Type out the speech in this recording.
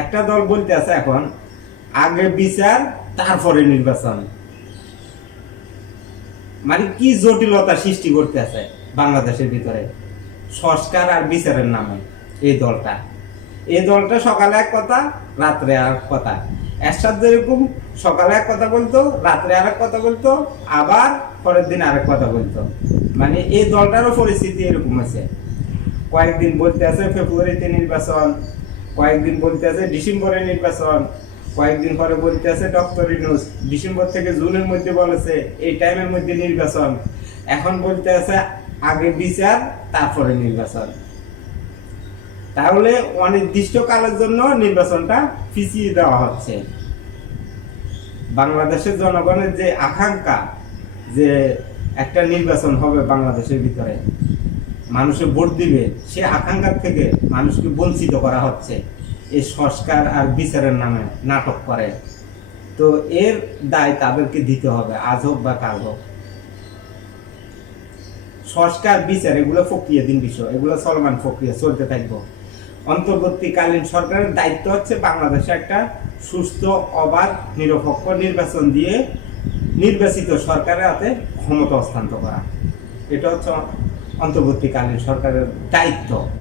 একটা দল বলতে আছে এখন, আগে বিচার, তারপরে নির্বাচন। মানে কি জটিলতা সৃষ্টি করতে আছে বাংলাদেশের ভিতরে? সংস্কার আর বিচারের নামে এই দলটা। এই দলটা সকালে এক কথা, রাত্রে আর কথা। এরশাদ যেরকম সকালে এক কথা বলতো, রাত্রে আর এক কথা বলতো, আবার পরের দিন আরেক কথা বলতো। মানে এই দলটারও পরিস্থিতি এরকম আছে। কয়েকদিন বলতে আছে ফেব্রুয়ারিতে নির্বাচন কয়েকদিন বলতে আছে ডিসেম্বরে নির্বাচন, কয়েকদিন পরে বলতে আছে ডক্টর ইনুস ডিসেম্বর থেকে জুনের মধ্যে বলেছে, এই টাইমের মধ্যে নির্বাচন। এখন বলতে আছে আগে বিচার, তারপরে নির্বাচন। তাহলে অনির্দিষ্ট কালের জন্য নির্বাচনটা পিছিয়ে দেওয়া হচ্ছে। বাংলাদেশের জনগণের যে আকাঙ্ক্ষা যে একটা নির্বাচন হবে বাংলাদেশের ভিতরে মানুষে ভোট দিবে, সে আকাঙ্ক্ষার থেকে মানুষকে বঞ্চিত করা হচ্ছে। এই সংস্কার আর বিচারের নামে নাটক করে। তো এর দায় তাদেরকে দিতে হবে, আজ হোক বা কাল হোক। সংস্কার, বিচার, এগুলো ফকিয়ে প্রক্রিয়াধীন বিষয়, এগুলো চলমান প্রক্রিয়া চলতে থাকব। অন্তর্বর্তীকালীন সরকারের দায়িত্ব হচ্ছে বাংলাদেশে একটা সুস্থ, অবাধ, নিরপেক্ষ নির্বাচন দিয়ে নির্বাচিত সরকারের হাতে ক্ষমতা হস্তান্তর করা। এটা হচ্ছে অন্তর্বর্তীকালীন সরকারের দায়িত্ব।